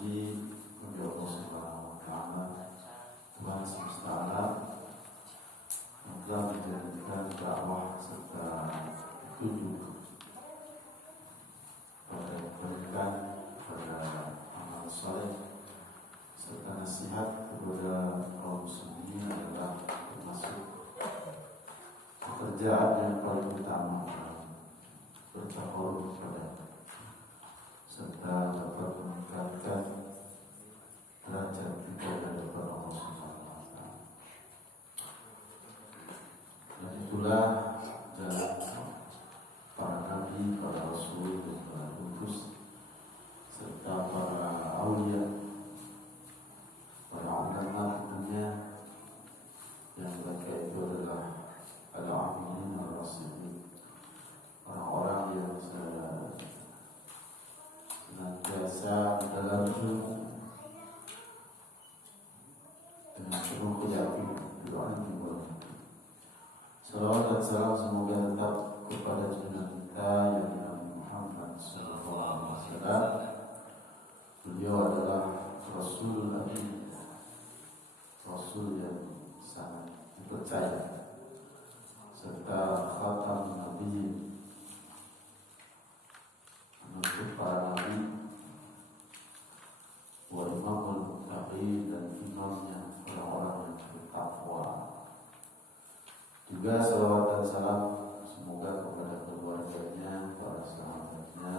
puji bagi Allah Subhanahu wa Ta'ala, Tuhan semesta alam, yang telah menjadikan dakwah serta petunjuk pada kebaikan, pada amal saleh serta nasihat kepada kaum muslimin adalah termasuk pekerjaan yang paling utama, bertakarub kepada serta dapat meningkatkan derajat kita dari Allah Subhanahu wa Ta'ala. Dan itulah jalan para nabi, para rasul, dan para utus serta para aulia, para ulama tentunya, yang mereka itu adalah al-amilin al-rasulin, orang-orang yang senantiasa dalam ilmu dengan penuh keyakinan doa juga. Salawat dan salam semoga tetap kepada junjungan kita yang Nabi Muhammad SAW. Beliau adalah Rasul Nabi, Rasul yang sangat dipercaya, serta khatam Nabi, menutup para nabi, wa imamul muttaqin, dan imamnya orang-orang yang bertakwa. Juga salawat dan salam semoga kepada keluarganya, para sahabatnya,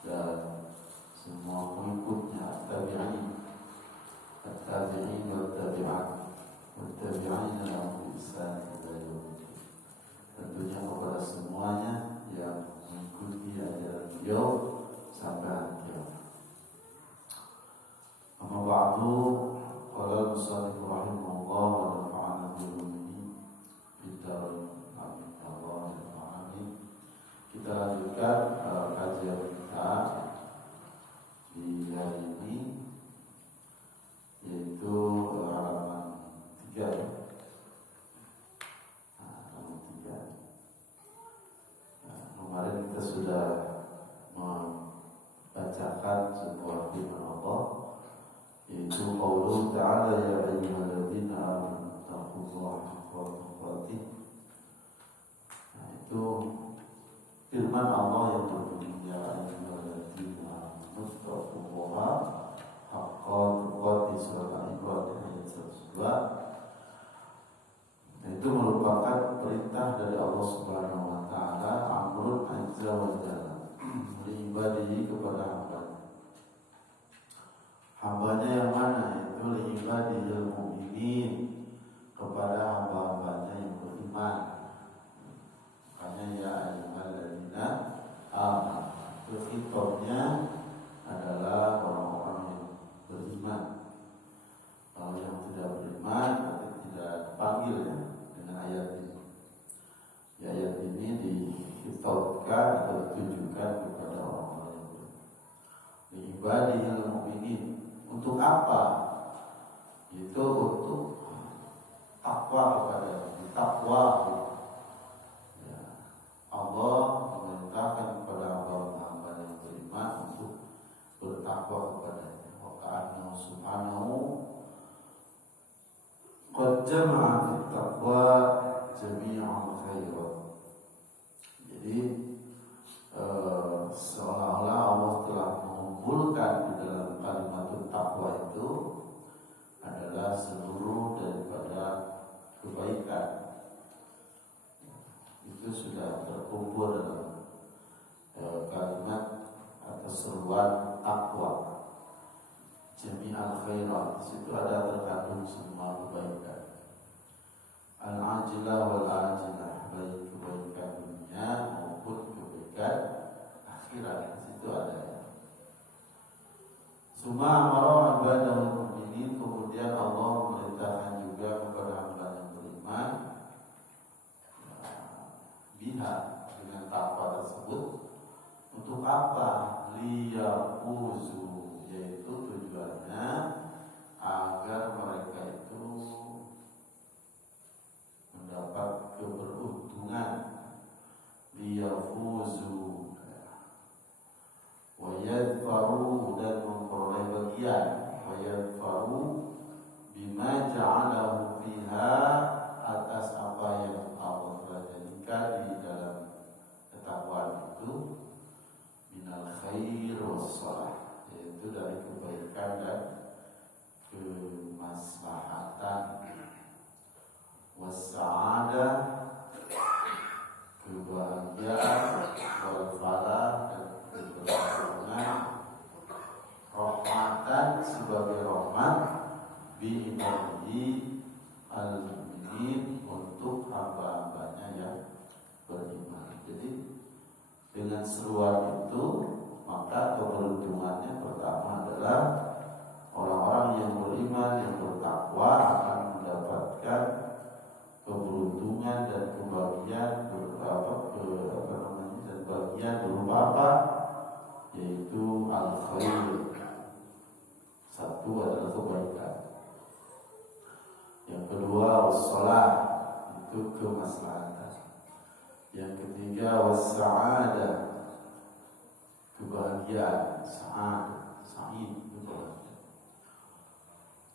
dan semua pengikutnya, tabi'in wa tabi'in lahum bi ihsan ila yaumil. Tentunya kepada semuanya yang mengikuti ajaran beliau sampai akhir kiamat. Amma ba'du, qala al-musannif rahimahullah wa nafa'ana bi ulumuhi fid dharain. Amin ya Allah ya Rabbi. Kita lanjutkan kajian kita di hari ini, yaitu halaman 3 ya. Kemarin kita sudah membacakan sebuah firman Allah, yaitu qauluhu ta'ala ya ayyuhalladzina amanu taqullaha haqqa tuqatih. Itu firman Allah yang berbunyi ya ayyuhalladzina amanu taqullaha haqqa tuqatih, surat Al-Imran ayat 102. Itu merupakan perintah dari Allah Subhanahu wa Ta'ala, amrun azza wa jalla, liibadihi, kepada hambanya yang mana? Itu liibadihil mu'minin, kepada hamba-hambanya yang beriman. Makanya ya ayyuhalladzina amanu, itu khitabnya adalah orang-orang yang beriman. Kalau yang tidak beriman nanti tidak dipanggil ya dengan ayat ini. Ya, ayat ini dihitaukan atau ditujukan kepada orang-orang yang beriman. Liibadihil mu'minin, untuk apa? Itu untuk takwa kepada takwa. Ya, Allah memerintahkan kepada hamba-hamba yang beriman untuk bertakwa kepadanya. Wa ka'annahu subhanahu qad jama'a fit taqwa jami'al khairat. Jadi seolah-olah Allah telah mengumpulkan di dalam kalimat takwa itu adalah seluruh daripada kebaikan. Itu sudah terkumpul dalam kalimat atau seruan takwa. Jami'al khairat, di situ ada terkandung semua kebaikan. Al-ajilah wal-ajilah, baik kebaikan dunia maupun kebaikan akhirat, di situ ada. Suma amara ibadahul mu'minin, kemudian Allah memerintahkan juga kepada hamba yang beriman biha, dengan takwa tersebut. Untuk apa? Liyafuzu, yaitu tujuannya agar mereka itu mendapat keberuntungan. Liyafuzu wa fayadfaru bima ja'alahu fiha, atas apa yang Allah telah jadikan di dalam ketakwaan itu, minal khair wassalah, yaitu dari kebaikan dan kemaslahatan, wassa'adah, kebahagiaan, wal falah, dan keberuntungan, rahmatan, sebagai rahmat, bi ibadihi al-mu'minin, untuk hamba-hambanya yang beriman. Jadi dengan seruan itu, maka keberuntungannya pertama adalah orang-orang yang beriman, yang bertakwa akan mendapatkan keberuntungan dan kebahagiaan dan bagian berupa apa? Yaitu al-khair. Satu adalah kebaikan. Yang kedua wassalah, itu kemaslahatan. Yang ketiga wassa'adah, kebahagiaan, sa'id, kebahagiaan.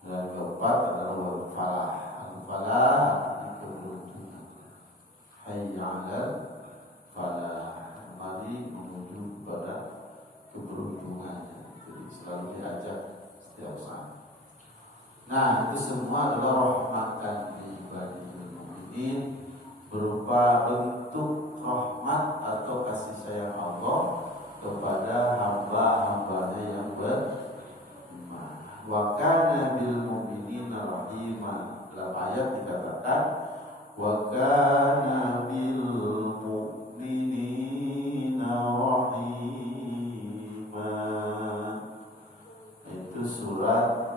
Dan keempat adalah wal-falah. Al-falah artinya keberuntungan. Hayya 'alal falah, mari menuju kepada keberuntungan. Jadi selalu diajak setiap saat. Nah, itu semua adalah rahmatan ibadil mu'minin, berupa bentuk rahmat atau kasih sayang Allah kepada hamba-hambanya yang beriman. Wa kana bil mu'minina rahima. Dalam ayat dikatakan wa kana bil mu'minina rahima. Itu surat,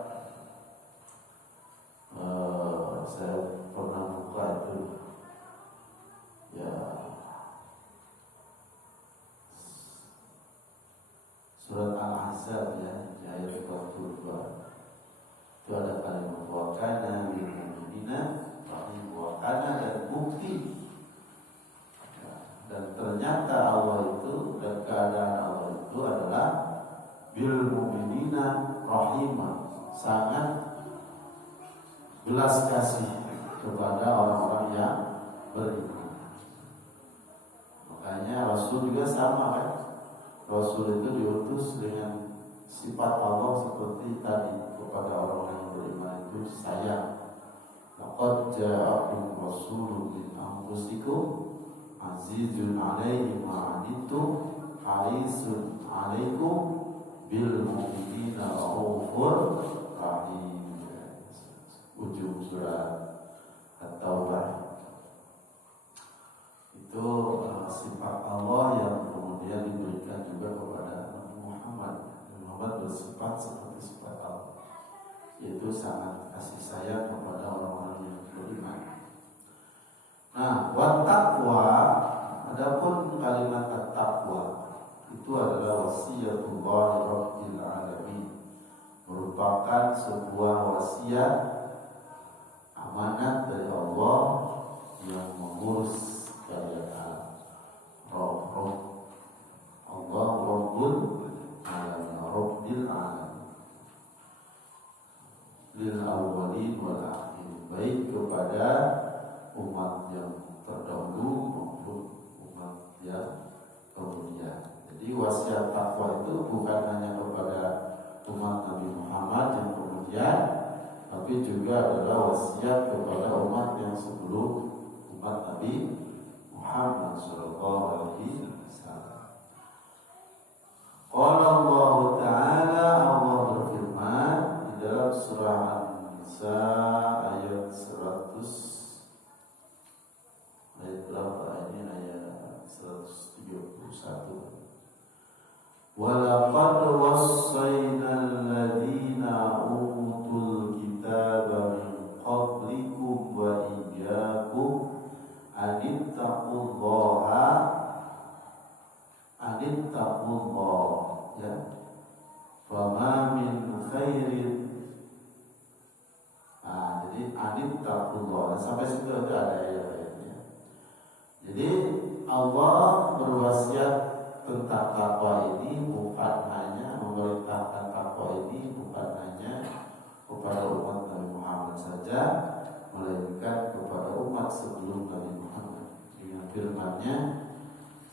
saya pernah buka itu ya, surat Al-Ahzab ya, ayat 42. Itu ada kalimat wa kana lil mu'minina rahim, wa kana, dan bukti dan ternyata Allah itu dan keadaan Allah itu adalah bil mu'minina rahimah, sangat belas kasih kepada orang-orang yang beriman. Makanya Rasul juga sama kan. Rasul itu diutus dengan sifat Allah seperti tadi, kepada orang-orang yang beriman itu sayang. Laqad ja'akum rasulun min anfusikum azizun 'alaihi ma 'anittum harisun 'alaikum bil mu'minina raufur rahim. Ujung surat At-Taubah. Itu sifat Allah yang kemudian diberikan juga kepada Muhammad. Muhammad bersifat seperti sifat Allah, yaitu sangat kasih sayang kepada orang-orang yang beriman. Nah, wa taqwa, adapun kalimat taqwa itu adalah wasiyatullah rabbil alamin, merupakan sebuah wasiat amanat dari Allah yang mengurus kalian alam. Allah Rabbul Alamin, Rabbil Alamin, lil awwalin wal akhirin, baik kepada umat yang terdahulu maupun umat yang kemudian. Jadi wasiat takwa itu bukan hanya kepada umat Nabi Muhammad yang kemudian, tapi juga adalah wasiat kepada umat yang sebelum umat Nabi Muhammad sallallahu alaihi wasallam. Qala Allah Ta'ala, Allah berfirman di dalam surah An-Nisa ayat 100, ayat berapa ini? Ayat 131. Walaqad wassaynal ladzina utul kitaba min qablikum wa iyyakum anittaqullah ya. Fama min khairin. Jadi anittaqullah sampai situ ada ayat-ayatnya. Jadi Allah berwasiat tentang takwa ini bukan hanya memerintahkan takwa ini bukan hanya firman-Nya,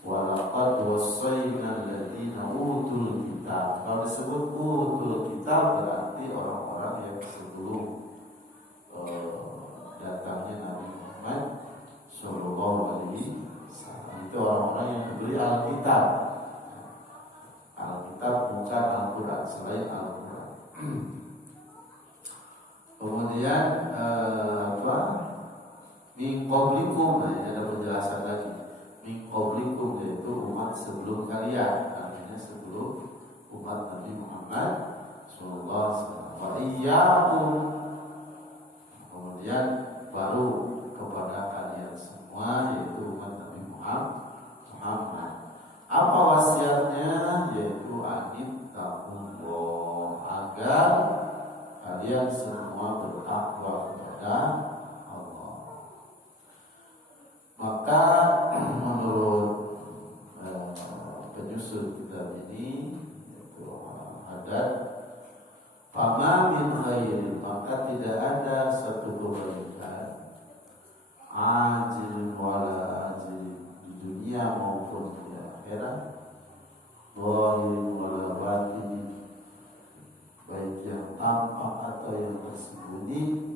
walaqad wassayna alladziina utul kitab. Kalau disebut utul kitab berarti orang-orang yang sebelum datangnya Nabi Muhammad sallallahu alaihi wasallam. Itu orang-orang yang diberi Alkitab. Alkitab bukan Al-Qur'an, selain Al-Qur'an. Kemudian min qablikum, ada penjelasan lagi. Min qablikum yaitu umat sebelum kalian, artinya sebelum umat Nabi Muhammad sallallahu alaihi wasallam. Wa iyyakum, kemudian baru kepada kalian semua yaitu umat Nabi Muhammad. Apa wasiatnya? Yaitu anittaqullah, agar kalian semua bertakwa kepada Allah. Maka menurut penyusun kitab ini yaitu Haddad, fama min khairin, maka tidak ada satu kebaikan ajil wala ajil di dunia maupun di akhirat, zahir wala batin, baik yang tampak atau yang tersembunyi,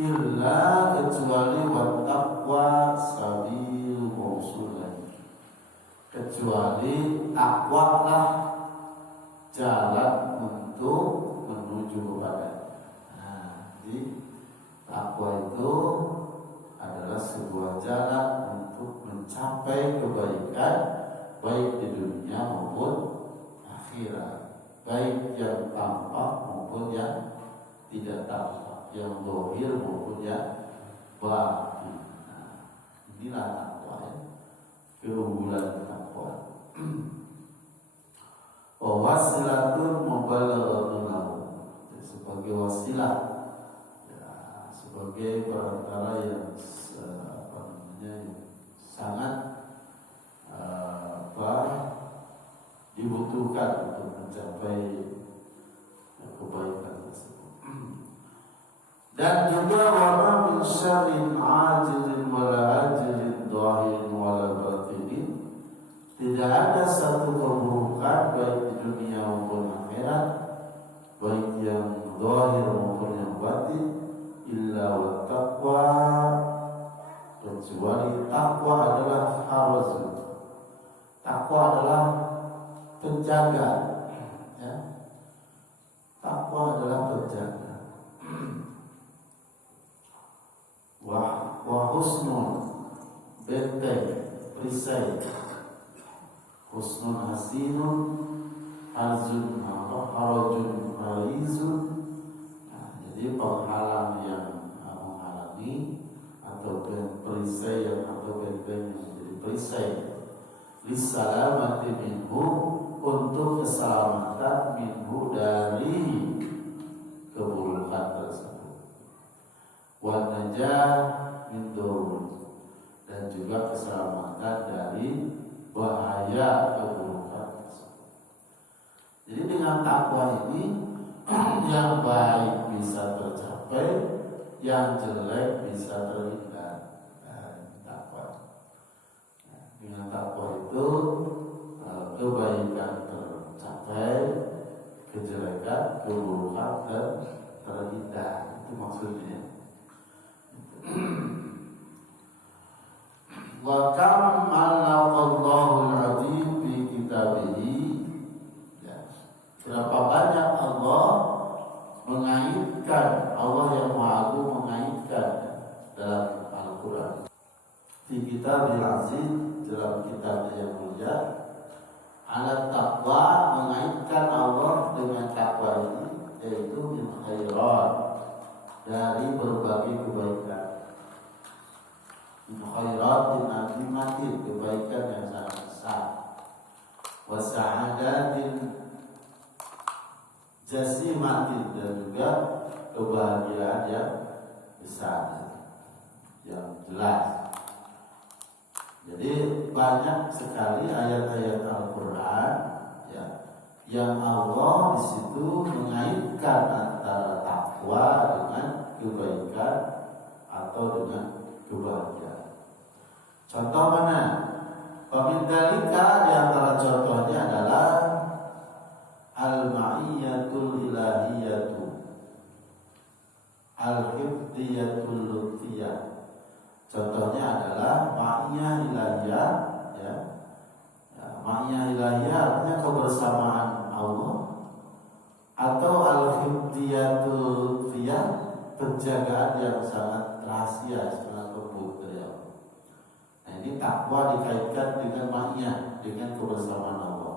illa kecuali wattaqwa sabil mausulah, kecuali takwalah jalan untuk menuju kepada. Jadi takwa itu adalah sebuah jalan untuk mencapai kebaikan baik di dunia maupun akhirat, baik yang tampak maupun yang tidak tampak, yang zahir maupun yang batin. Inilah takwa ya, keunggulan takwa. Wasilatun mubalaghatun, sebagai wasilah ya, sebagai perantara yang sangat dibutuhkan untuk mencapai kebaikan tersebut. Dan juga wama min syarrin ajilin wala ajilin dhahirin wala batinin, tidak ada satu keburukan baik di dunia maupun akhirat, baik yang zahir maupun yang batin, illa wattaqwa, kecuali takwa adalah harazun. Takwa adalah penjaga ya. Takwa adalah penjaga. Wa husnun, benteng, perisai. Husnun hasinun, hazun harajun harizun. Jadi penghalang yang menghalangi, atau perisai yang atau benteng yang menjadi perisai. Lissalamati minhu, untuk keselamatan minhu, dari keburukan tersebut. Wa najah min durur, dan juga keselamatan dari bahaya keburukan tersebut. Jadi dengan takwa ini yang baik bisa tercapai, yang jelek bisa terhindar. Takwa. Dengan takwa itu kebaikan tercapai, kejelekan, keburukan terhindar. Itu maksudnya. Wa kam allaqallahu al-azim fi kitabihi, ya. Berapa banyak Allah mengaitkan, Allah yang Maha Agung mengaitkan dalam Al-Quran. Fi kitabil aziz, dalam kitab yang mulia, ala taqwa, mengaitkan Allah dengan takwa ini, yaitu min khairat, dari berbagai kebaikan. Min khairatin azimatin, kebaikan yang sangat besar. Wa sa'adatin jasimatin, dan juga kebahagiaan yang besar, yang jelas. Jadi banyak sekali ayat-ayat Al-Quran ya, yang Allah di situ mengaitkan antara takwa dengan kebaikan atau dengan kebahagiaan. Contoh mana? Pemindalika di antara contohnya adalah al-ma'iyyatul ilahiyatu, al-hifdiyatul lutfiyah. Contohnya adalah ma'iyah ilahiyah, ya. Ma'iyah ilahiyah artinya kebersamaan Allah, atau al-hifdiyatul lutfiyah, penjagaan yang sangat rahasia, sangat lembut dari Allah. Nah, ini takwa dikaitkan dengan ma'iyah, dengan kebersamaan Allah.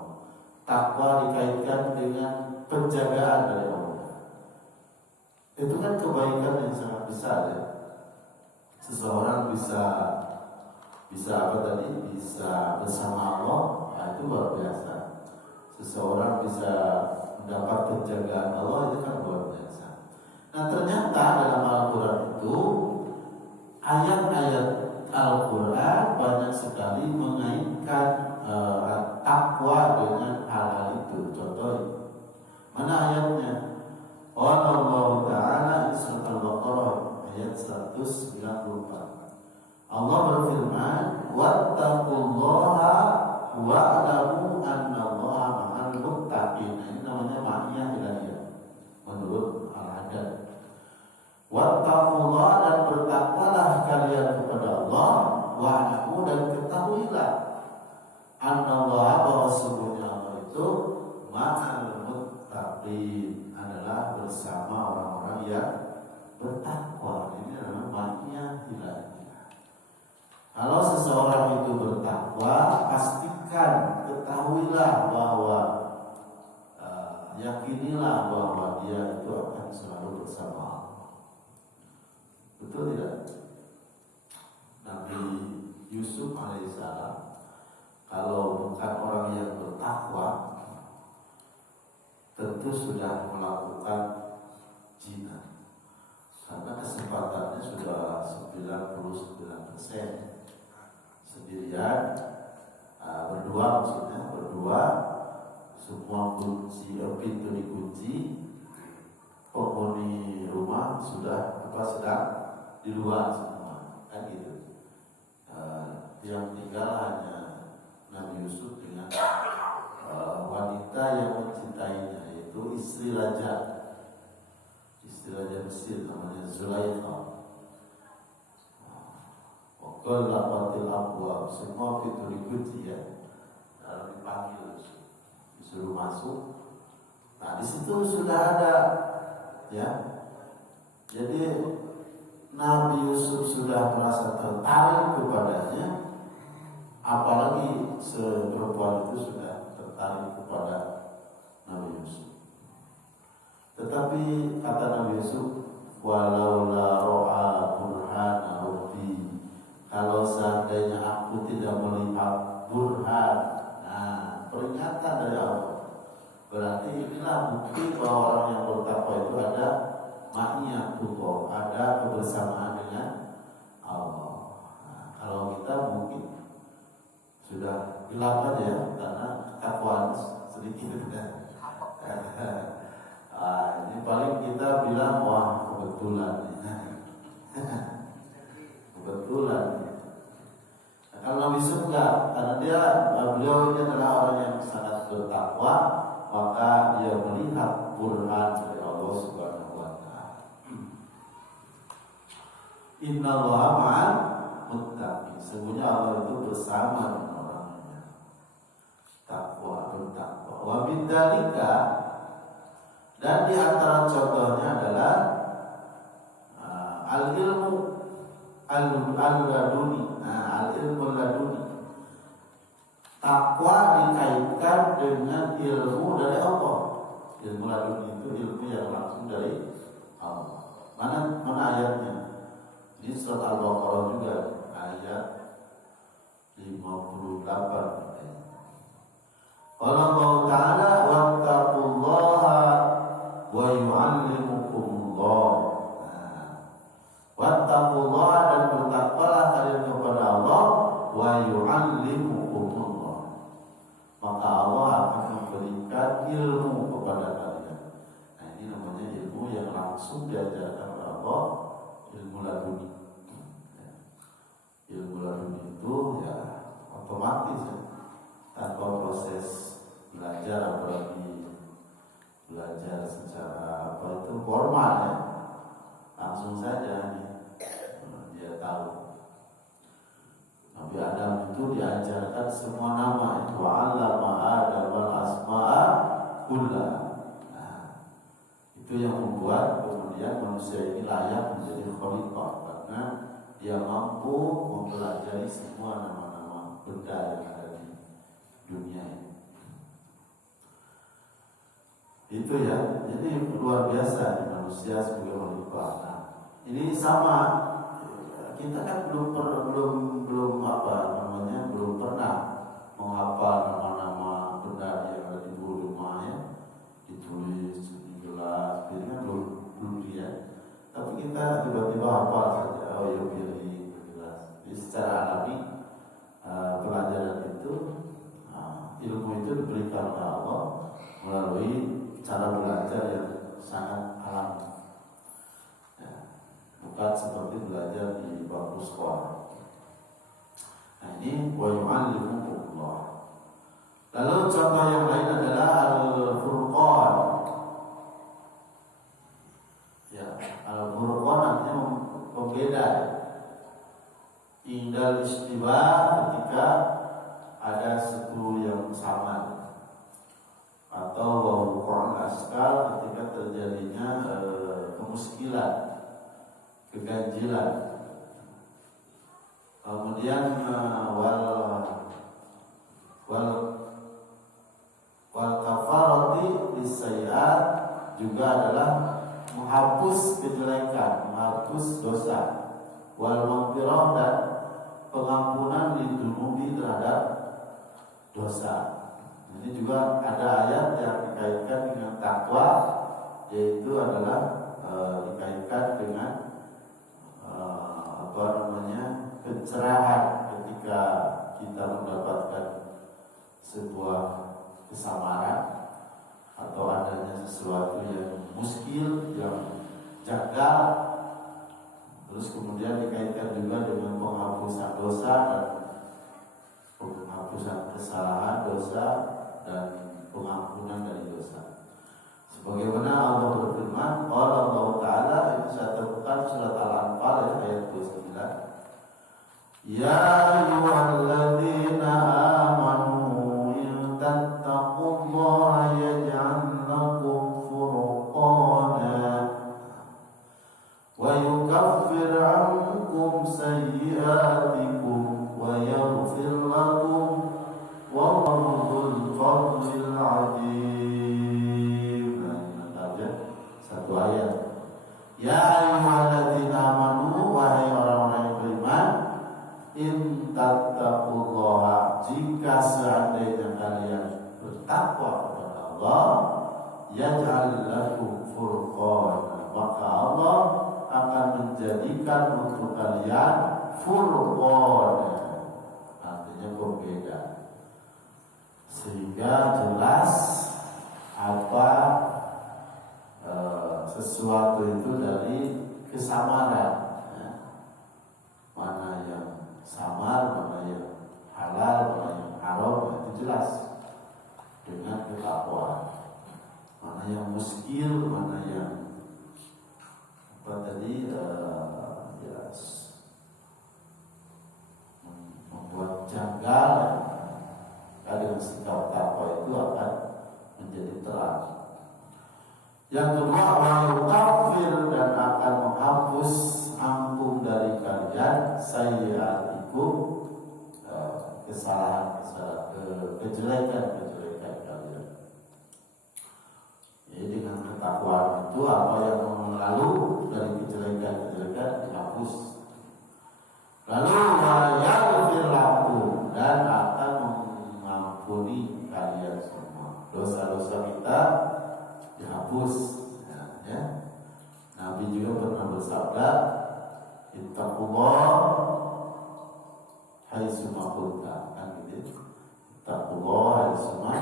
Takwa dikaitkan dengan penjagaan dari Allah. Itu kan kebaikan yang sangat besar, ya. Seseorang bisa apa tadi? Bisa bersama Allah, nah itu luar biasa. Seseorang bisa mendapat penjagaan Allah, itu kan luar biasa. Nah, ternyata dalam Al-Quran itu ayat-ayat Al-Quran banyak sekali mengaitkan takwa dengan hal-hal itu. Contoh, mana ayatnya? Allah Ta'ala di surat Al-Baqarah ayat 194. Allah berfirman, wattaqullaha wa'lamu annallaha ma'al muttaqin. Ini namanya ma'iyah ilahiyah menurut Al-Hadad. Wattaqullah, dan bertakwalah kalian kepada Allah, wa'lamu, dan ketahuilah annallaha, bahwa sesungguhnya Allah itu ma'al muttaqin, adalah bersama orang-orang yang bertakwa. Ini adalah ma'iyah ilahiyah. Kalau seseorang itu bertakwa, pastikan, ketahuilah bahwa yakinilah bahwa dia itu akan selalu bersama Allah. Betul tidak? Nabi Yusuf alaihissalam, kalau bukan orang yang bertakwa, tentu sudah melakukan zina, karena kesempatannya sudah 99%. Sendirian, berdua, maksudnya berdua, semua kunci pintu dikunci, penghuni rumah sudah sedang di luar semua, kan gitu. Yang tinggal hanya Nabi Yusuf dengan wanita yang mencintainya, yaitu istri Raja Mesir, namanya Zulaikha. Kelapatil abwab, semua pintu dikunci, ya. Lalu dipanggil, disuruh masuk. Nah, di situ sudah ada, ya. Jadi Nabi Yusuf sudah merasa tertarik kepadanya, apalagi perempuan itu sudah tertarik kepada Nabi Yusuf. Tetapi kata Nabi Yusuf, walau la ro'a burhana rabbi, kalau seandainya aku tidak melihat burhan, nah, peringatan dari Allah, berarti inilah bukti bahwa orang yang bertakwa itu ada ma'iyatullah, ada kebersamaan dengan Allah. Nah, kalau kita mungkin sudah gelap aja, ya, karena ketakwaan sedikit. Ini paling kita bilang, wah kebetulan. Kebetulan. Nah, kalau Nabi Yusuf enggak, karena beliau ini adalah orang yang sangat bertakwa, maka dia melihat burhan dari Allah Subhanahu wa Ta'ala. Innallaha ma'al muttaqin, sesungguhnya Allah itu bersama dengan orang-orangnya takwa, bertakwa. Wa min dzalika, dan di antara contohnya adalah al-ilmu al-laduni. Nah, al-ilmu laduni, takwa dikaitkan dengan ilmu dari Allah. Ilmu laduni itu ilmu yang langsung dari Allah. Mana ayatnya? Di surat Al-Baqarah juga ayat 58. Allah Ta'ala, wattaqullaha wa yu'allimukumullah. Wattaqullaha, dan bertakwalah kalian kepada Allah, wa yu'allimukumullah, maka Allah akan memberikan ilmu kepada kalian. Nah, ini namanya ilmu yang langsung diajarkan oleh Allah, ilmu laduni. ilmu laduni itu ya otomatis ya, tanpa proses belajar, apalagi belajar secara apa itu formal ya, langsung saja dia tahu. Nabi Adam itu diajarkan semua nama itu, wa'allama Adam wal asma'a kullaha. Nah, itu yang membuat kemudian manusia ini layak menjadi khalifah, karena dia mampu mempelajari semua nama-nama benda yang ada di dunia ini. Itu ya, jadi luar biasa di manusia sebagai khalifah. Nah, ini sama, kita kan belum pernah menghafal nama-nama benda yang ada di rumah ya, ditulis di gelas, jadi kan belum dia. Tapi kita tiba-tiba hafal saja, oh ya pilih gelas. Jadi secara alami pelajaran itu, ilmu itu diberikan oleh Allah melalui cara belajar yang sangat alami, ya, bukan seperti belajar di bangku sekolah. Nah ini wa yu'allimukumullah. Lalu contoh yang lain adalah al-furqan. Ya, al-furqan artinya pembeda. Indal istibah, ketika ada sesuatu yang samar, atau waqa'ul askal, ketika terjadinya kemuskilan, keganjilan. Kemudian wal kafarati lisayyi'at juga adalah menghapus kejelekan, menghapus dosa. Wal maghfirah, dan pengampunan lidunubi terhadap dosa. Ini juga ada ayat yang dikaitkan dengan takwa, yaitu adalah dikaitkan dengan pencerahan ketika kita mendapatkan sebuah kesamaran atau adanya sesuatu yang muskil, yang janggal. Terus kemudian dikaitkan juga dengan penghapusan dosa dan penghapusan kesalahan dosa dan pengampunan dari dosa. Sebagaimana Allah berfirman, Allah Ta'ala, itu saya temukan surat Al-Anfal ayat 29. Ya ayyuhalladzina amanu in tattaqullaha yaj'al lakum furqana wa yukaffir 'ankum sayyi'atikum wa yaghfir lakum wallahu dzul fadlil 'adzim. Satu ayat. Ya ayyuhalladzina amanu, wahai orang-orang yang beriman, in tattaqullaha, jika seandainya kalian bertakwa kepada Allah, yaj'al lakum furqana, maka Allah akan menjadikan untuk kalian furqana, artinya pembeda, sehingga jelas apa sesuatu itu dari kesamaran, ya. Mana yang samar, mana yang halal, mana yang haram, itu jelas dengan ketakwaan. Mana yang muskil, mana yang apa tadi membuat janggal, dengan sikap takwa itu akan menjadi terang. Yang kedua, wayukafir, dan akan menghapus ampun dari kalian sayyi'atikum, kesalahan-kesalahan, kejelekan-kejelekan kalian. Jadi dengan ketakwaan itu apa yang lalu dari kejelekan-kejelekan dihapus. Lalu wayaghfir lakum, dan akan mengampuni kalian semua dosa-dosa kita, dihapus, ya. Nabi juga pernah bersabda, ittaqullah haitsuma kunta, kan gitu. Ittaqullah haitsuma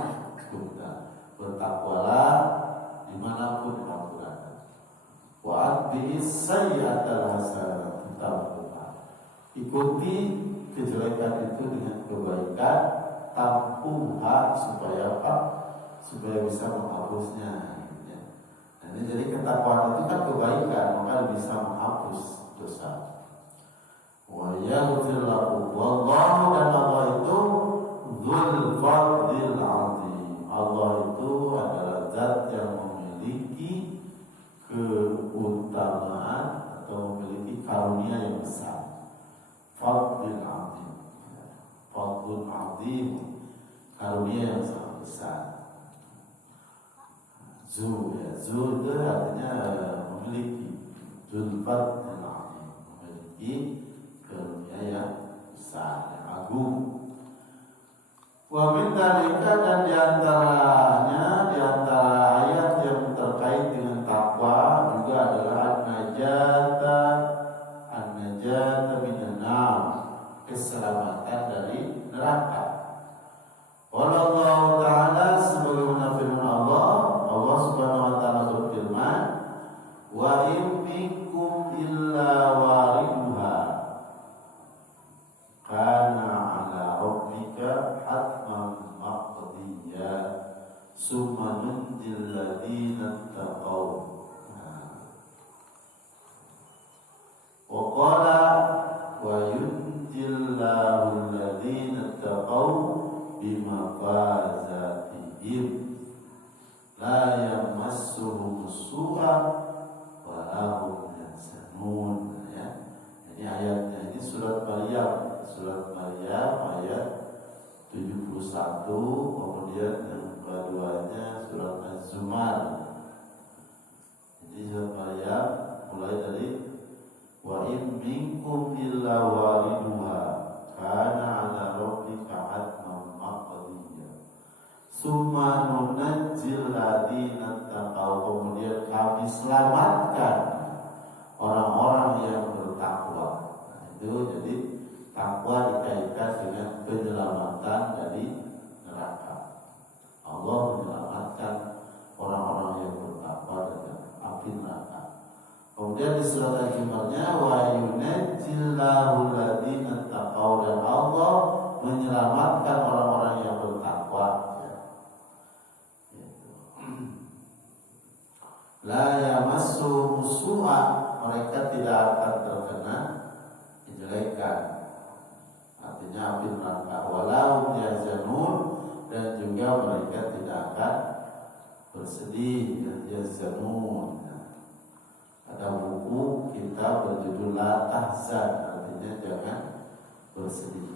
kunta, bertakwalah dimanapun kamu berada. Wa atbi'is sayyi'atal hasanah tamhuha, Ikuti kejelekan itu dengan kebaikan, tampung hak supaya apa? Supaya bisa menghapusnya. Ya. Nah, jadi ketakwaan itu kan kebaikan, maka bisa menghapus dosa. Wa yaghfir lakum, wallahu, dan Allah itu dzul fadlil azim. Allah itu adalah zat yang memiliki keutamaan atau memiliki karunia yang besar. Fadlil azim, fadlul azim, karunia yang sangat besar. Zu itu artinya memiliki, dzul fadlil azim, memiliki karunia yang besar, yang agung. Wa min dzalika, dan diantaranya, diantara ayat yang terkait dengan takwa juga adalah an-najata minan nar, keselamatan dari neraka. Wallahu ta'ala, sebagaimana firman Allah, Allah Subhanahu wa ta'ala berfirman, wa in minkum illa wariduha kana ala rabbika hatman maqdiyya summa nunjil ladina taqaw. Wa qala wa yunjillahu ladina taqaw bimafazatihim la yamassuhum su'a wa lahum yahzanun. Ya. Ini ayatnya, ini surat Maryam ayat 71, kemudian yang keduanya surat Az-Zumar. Jadi surat Maryam mulai dari wa in minkum illa wariduha kana ala rabbika hatman maqdiyya summa nunajjil ladina taqaw, kemudian kami selamatkan orang-orang yang bertakwa. Nah, itu jadi takwa dikaitkan dengan penyelamatan dari neraka. Allah menyelamatkan orang-orang yang bertakwa dari api neraka. Kemudian di surat Al-Jumu'ah, wa yunajjillahu ladina taqaw, dan Allah menyelamatkan orang-orang yang bertakwa. La yamassuhum su'a, mereka tidak akan terkena kejelekan, artinya api neraka. Walau yahzanun, dan juga mereka tidak akan bersedih. Yahzanun, ada buku kita berjudul La Tahzan, artinya jangan bersedih.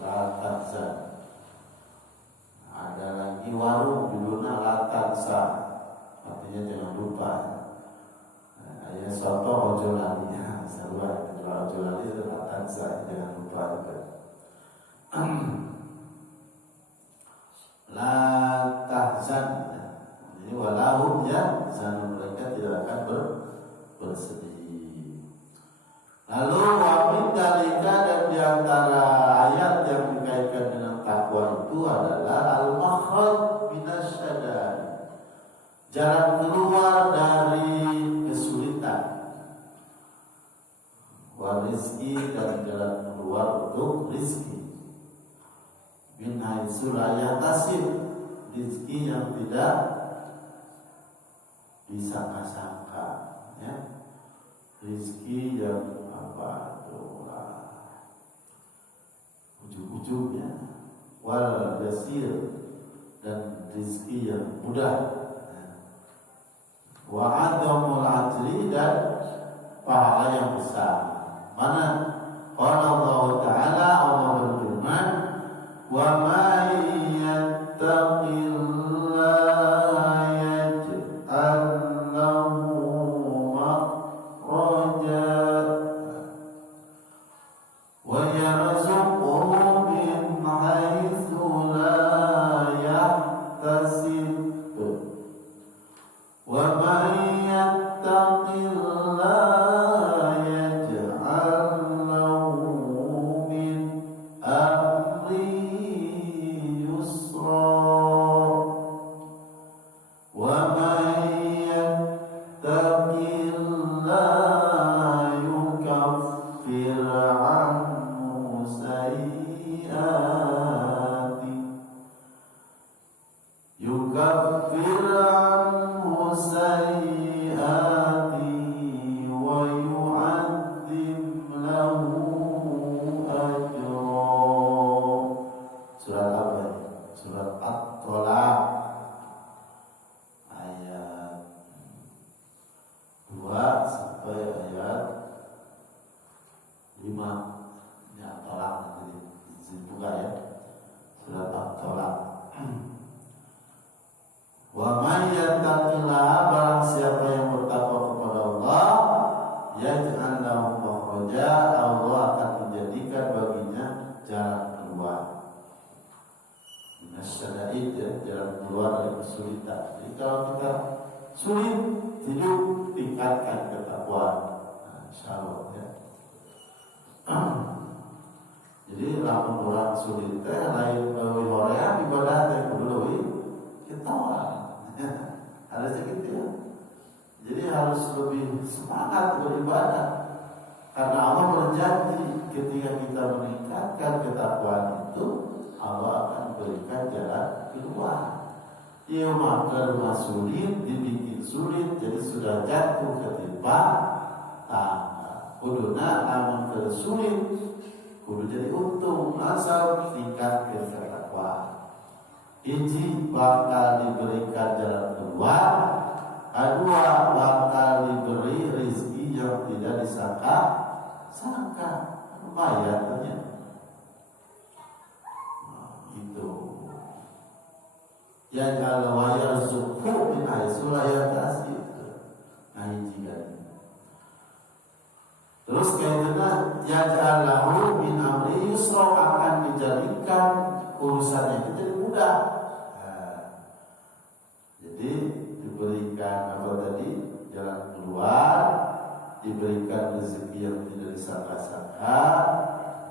La Tahzan. Ada lagi warung judulnya La Tansa, artinya jangan lupa. Ayat soto ojo lali, sarwa ojo lali itu La Tansa, jangan lupa juga. La Tahzan, ini walahum ya zanu, mereka tidak akan bersedih. Lalu wa min dzalika, dan diantara ayat yang dikaitkan dengan takwa itu adalah al-makhraj minasyadad, jalan keluar dari kesulitan, wa rizki, dan jalan keluar untuk rizki, min haitsu la yahtasib, rizki yang tidak disangka-sangka, ya, rizki yang apa tuh, ujung-ujungnya, wal yasir, dan rizki yang mudah, wa adamul ajri, dan pahala yang besar. Mana? Qala Allah Ta'ala, Allah berfirman, wa ma yattaqillaha yaj'al lahu makhraja wa yarzuqhu min haitsu la yahtasib wa man yattaqillaha yaj'al lahu min amri yusra. sampai ayat 5 ya, tolak nanti dibuka ya, surat At-Tolak. Wa may yattaqillah, barang siapa yang bertakwa kepada Allah, yaj'al lahu makhraja, Allah akan menjadikan baginya jalan keluar. Nasyada'id ya, jalan keluar dari kesulitan. Jadi kalau kita sulit hidup, tingkatkan ketakwaan. Nah, insyaallah ya. Jadi lamun orang sulit teh lain hoream ibadah teh kudu ketawa. Harus gitu ya. Jadi harus lebih semangat beribadah. Karena Allah berjanji ketika kita meningkatkan ketakwaan itu, Allah akan berikan jalan keluar. Ia maka rumah sulit dibikin sulit, jadi sudah jatuh ketimpa tangga. Kuduna namun tersulit, kudu jadi untung asal tingkatkan ketakwaan. Hiji bakal diberikan jalan keluar, kedua bakal diberi rezeki yang tidak disangka-sangka. Lumayan ternyata. Itu. Ya kalau wayar suku min haitsu la yahtasib. Nah hiji kan. Terus kaitana yaj'alahu min amri yusra, akan dijadikan urusannya itu jadi mudah. Nah, jadi diberikan apa tadi, jalan keluar, diberikan rezeki yang tidak disangka-sangka,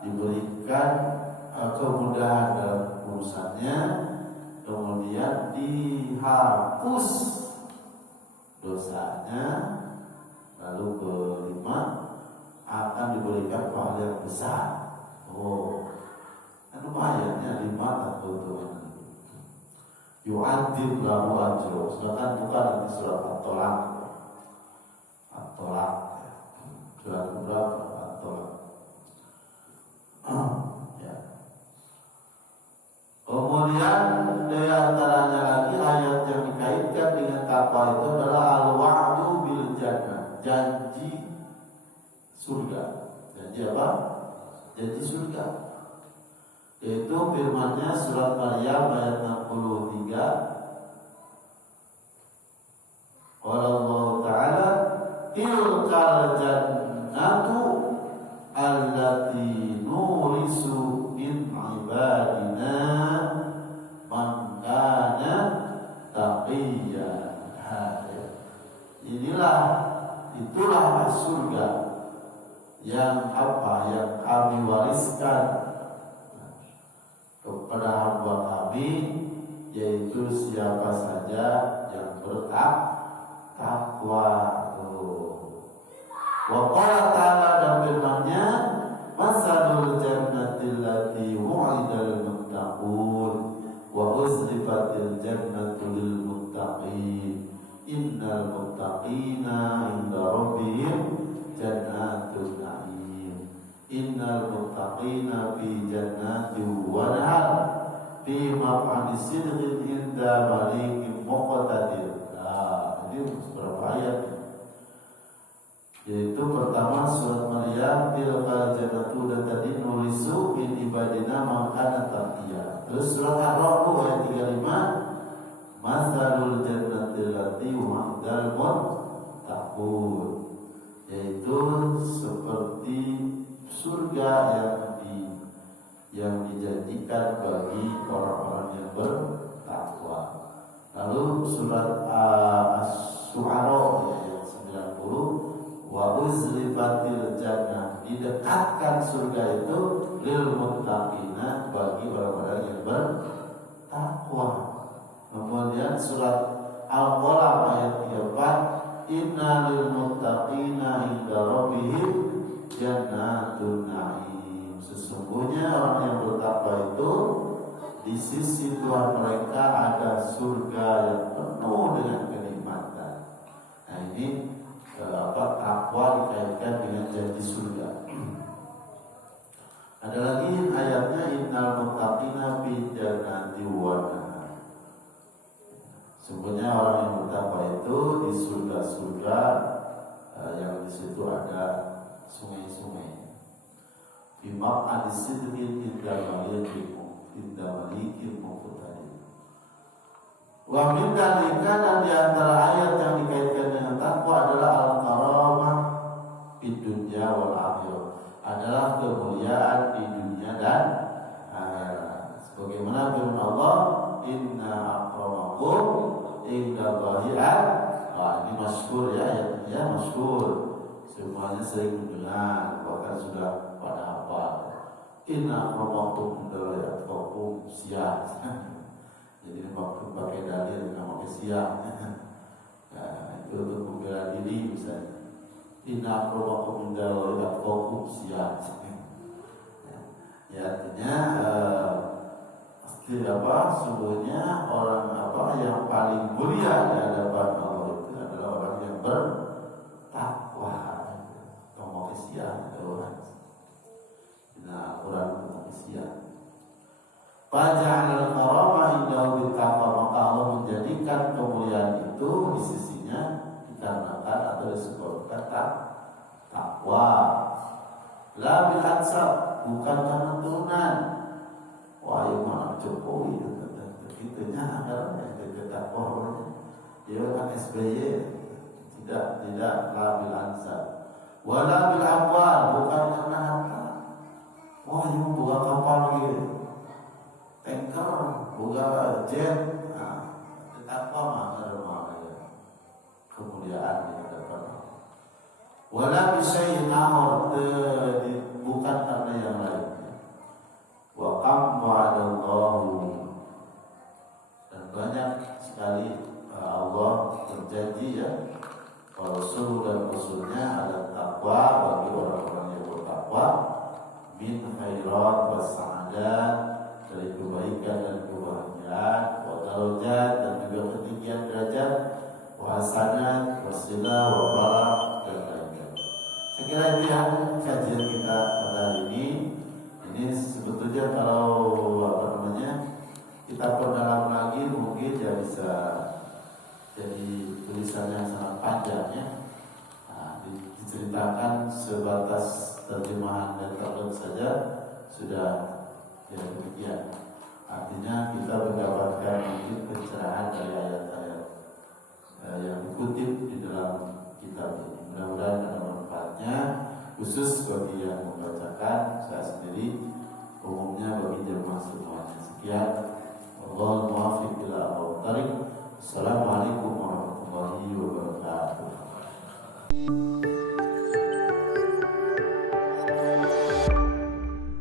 diberikan kemudahan dalam urusannya, kemudian dihapus dosanya, lalu kelima akan diberikan pahala yang besar. Oh, lumayannya 5 atau 2. Yu'adzim lahu ajro. Sedangkan bukan di surat At-Tolak. At-Tolak. Surat berapa? At-Tolak. Ya. Kemudian di antaranya lagi ayat yang dikaitkan dengan takwa itu adalah al-wa'du bil jannah, janji surga. Janji apa? Janji surga. Yaitu firman-Nya surat Maryam ayat 63. Qala Allah Ta'ala tilkal jannatu allati nurisu min ibadina man kana taqiyya. Itulah surga yang kami wariskan kepada hamba kami, yaitu siapa saja yang bertakwa. Wa qala ta'ala, dan firman-Nya masalul jannatil lati wu'idal muttaqun wa uzlifatil jannatu lil muttaqin innal muttaqina inda rabbihim jannatun na'im. Innal muttaqina fi jannatin wa nahar fi maq'adi sidqin inda malikin muqtadir. Nah, ini beberapa ayat. Yaitu pertama surat Maryam tilkal jannatu, dan tadi nulisu min ibadina man kana taqiyya. Terus surat Ar-Ra'd ayat 35 masalul jannatil lati wa'idal muttaqun, yaitu seperti surga yang dijanjikan bagi orang-orang yang bertakwa. Lalu surat Asy-Syu'ara ayat 90 wa uzlifatil jannah, didekatkan surga itu lil muttaqina, bagi orang-orang yang bertakwa. Kemudian surat Al-Qalam ayat 34 inna lil muttaqina inda rabbihim jannatun na'im. Sesungguhnya orang yang bertakwa itu di sisi Tuhan mereka ada surga yang penuh dengan kenikmatan. Nah ini takwa dikaitkan dengan janji surga. Ada lagi ayatnya innal muttaqina fi jannati wa nahar. Sebenarnya orang yang bertakwa itu di surga-surga yang di situ ada sungai-sungai. Bimab adisidrin indamalikin muqtadi. Wa min dalika, dan di antara ayat yang dikaitkan dengan takwa adalah al-karamah di dunia wal akhirah, adalah kemuliaan di dunia dan akhirat. Sebagaimana firman Allah, inna akramakum indallahi ini masyhur ya, ayatnya masyhur. Semuanya sering mendengar, bahkan sudah pada hafal. Inna akramakum indallahi atqakum siap. Jadi waktu pakai dalil dengan pakai siap. Nah, itu untuk membela diri misalnya. Inna akramakum indallahi atqakum siap. Ya, artinya sungguhnya orang yang paling mulia di hadapan Allah itu adalah orang yang bertakwa. Kamu kesian orang. Nah, Quran kesian. Faja'al karamah indahu bittaqwa, maka Allah menjadikan kemuliaan itu di sisinya dikarenakan atau disebabkan takwa. La bil ansab, bukan karena turunan. Wah, yang mana Jokowi begitunya agarnya jadi takwa. Dia kan SBY, tidak la bil ansab. Wala bil amwal, bukan karena harta. Wah, yang buka kapal gitu, tanker, buka jet, takwa mana rumahnya, kemuliaan di hadapan Allah. Wala bisyai'in akhar, bukan karena yang lain. Wa qam wa'adallahu, dan banyak sekali Allah berjanji ya, Rasul dan Rasulnya ada takwa bagi orang-orang yang bertakwa, min khairat wa sa'adat, dari kebaikan dan kebahagiaan, wa darajat, dan juga ketinggian derajat, wa hasanat, wa silah, wa falah, dan lain-lain. Saya kira itu yang kajian kita pada hari ini. Ini sebetulnya kalau kita perdalam lagi mungkin ya bisa jadi tulisan yang sangat panjang ya. Nah, diceritakan sebatas terjemahan dan terjemahan saja sudah ya demikian. Artinya kita mendapatkan mungkin pencerahan dari ayat-ayat yang dikutip di dalam kitab ini. Mudah-mudahan ada manfaatnya, khusus bagi yang membacakan, saya sendiri, umumnya bagi jemaah semuanya. Sekian. Wallahul muwaffiq ila aqwamit thoriq. Assalamualaikum warahmatullahi wabarakatuh.